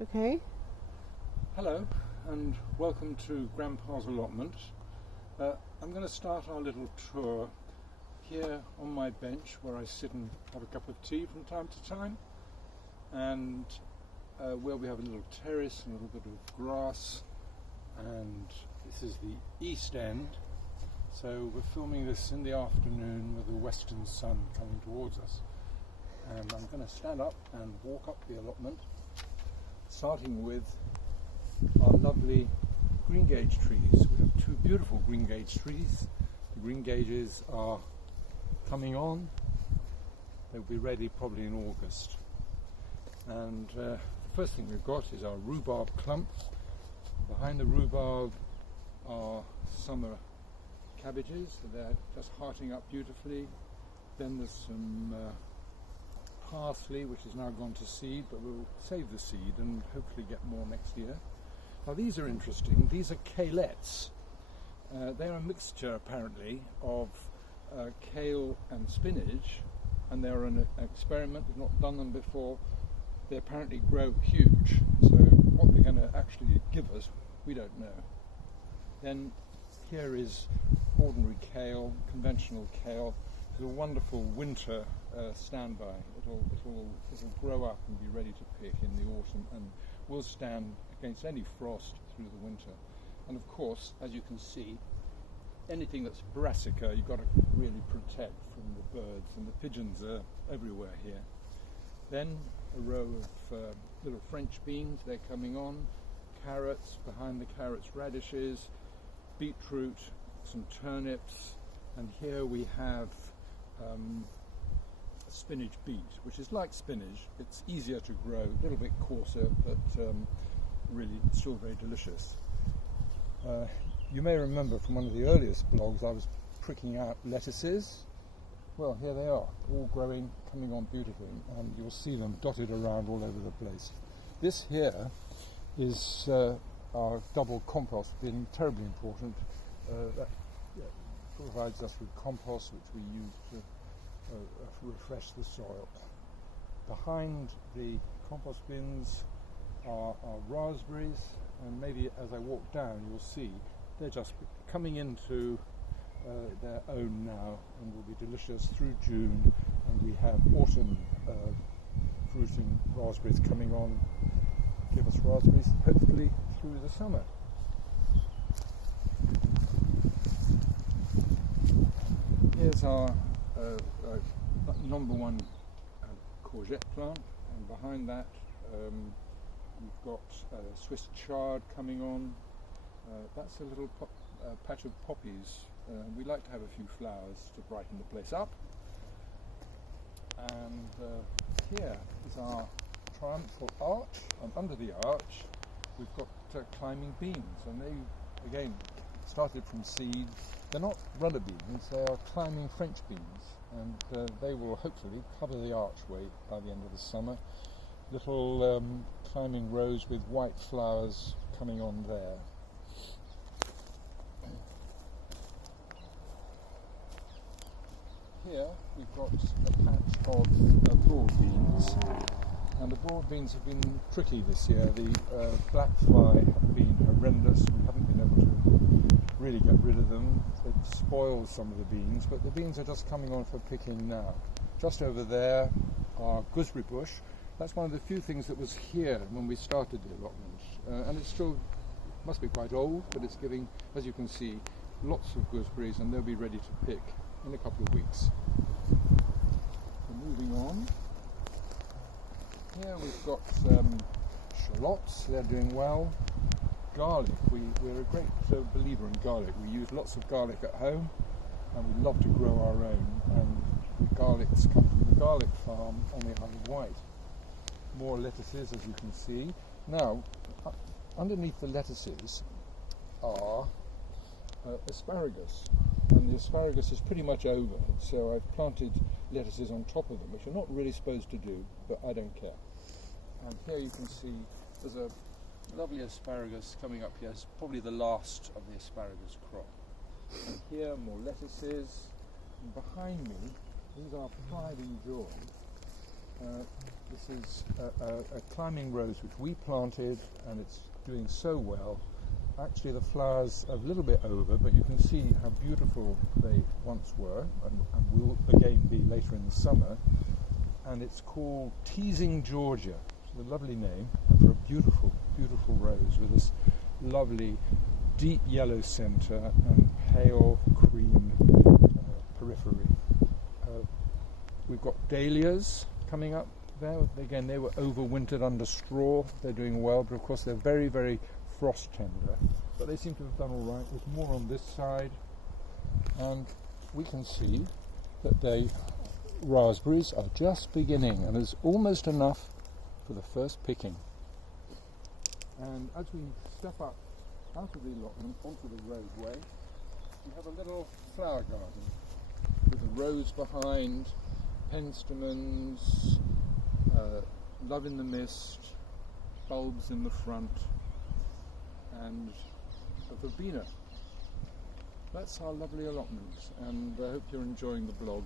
Okay. Hello and welcome to Grandpa's Allotment. I'm going to start our little tour here on my bench where I sit and have a cup of tea from time to time, and where we have a little terrace and a little bit of grass, and this is the east end, so we're filming this in the afternoon with the western sun coming towards us. And I'm going to stand up and walk up the allotment, starting with our lovely greengage trees. We have two beautiful greengage trees. The greengages are coming on. They'll be ready probably in August. And the first thing we've got is our rhubarb clump. Behind the rhubarb are summer cabbages. So they're just hearting up beautifully. Then there's some parsley, which has now gone to seed, but we'll save the seed and hopefully get more next year. Now these are interesting. These are Kalettes. They're a mixture apparently of kale and spinach, and they're an experiment. We've not done them before. They apparently grow huge, so what they're going to actually give us, we don't know. Then here is ordinary kale, conventional kale. It's a wonderful winter standby. It'll grow up and be ready to pick in the autumn, and will stand against any frost through the winter. And of course, as you can see, anything that's brassica you've got to really protect from the birds, and the pigeons are everywhere here. Then a row of little French beans, they're coming on, carrots, behind the carrots radishes, beetroot, some turnips, and here we have spinach beet, which is like spinach. It's easier to grow, a little bit coarser, but really still very delicious. You may remember from one of the earliest blogs I was pricking out lettuces. Well, here they are, all growing, coming on beautifully, and you'll see them dotted around all over the place. This here is our double compost bin, terribly important. That provides us with compost, which we use to refresh the soil. Behind the compost bins are raspberries, and maybe as I walk down you'll see they're just coming into their own now, and will be delicious through June, and we have autumn fruiting raspberries coming on, give us raspberries hopefully through the summer. Here's our number one courgette plant, and behind that we've got Swiss chard coming on. That's a little patch of poppies. We like to have a few flowers to brighten the place up. And here is our triumphal arch, and under the arch we've got climbing beans, and they again started from seed. They're not runner beans, they are climbing French beans, and they will hopefully cover the archway by the end of the summer. Little climbing rows with white flowers coming on there. Here we've got a patch of broad beans, and the broad beans have been tricky this year. The black fly have been horrendous. We haven't been able to really get rid of them. They've spoiled some of the beans, but the beans are just coming on for picking now. Just over there are gooseberry bush. That's one of the few things that was here when we started the allotment, and it's still, must be quite old, but it's giving, as you can see, lots of gooseberries, and they'll be ready to pick in a couple of weeks. So moving on, here we've got shallots, they're doing well. Garlic, we're a great believer in garlic. We use lots of garlic at home, and we love to grow our own, and the garlics come from the garlic farm on the Isle of Wight. More lettuces, as you can see. Now, underneath the lettuces are asparagus, and the asparagus is pretty much over, so I've planted lettuces on top of them, which you're not really supposed to do, but I don't care. And here you can see there's a lovely asparagus coming up here. It's probably the last of the asparagus crop. And here more lettuces, and behind me these are pride and joy. This is a climbing rose which we planted, and it's doing so well. Actually, the flowers are a little bit over, but you can see how beautiful they once were, and will again be later in the summer. And it's called Teasing Georgia. It's a lovely name for a beautiful, beautiful rose with this lovely deep yellow centre and pale cream periphery. We've got dahlias coming up there. Again, they were overwintered under straw. They're doing well, but of course they're very, very frost tender. But they seem to have done all right. There's more on this side, and we can see that the raspberries are just beginning, and there's almost enough for the first picking. And as we step up out of the allotment onto the roadway, we have a little flower garden with a rose behind, penstemons, love in the mist, bulbs in the front, and a verbena. That's our lovely allotment, and I hope you're enjoying the blog.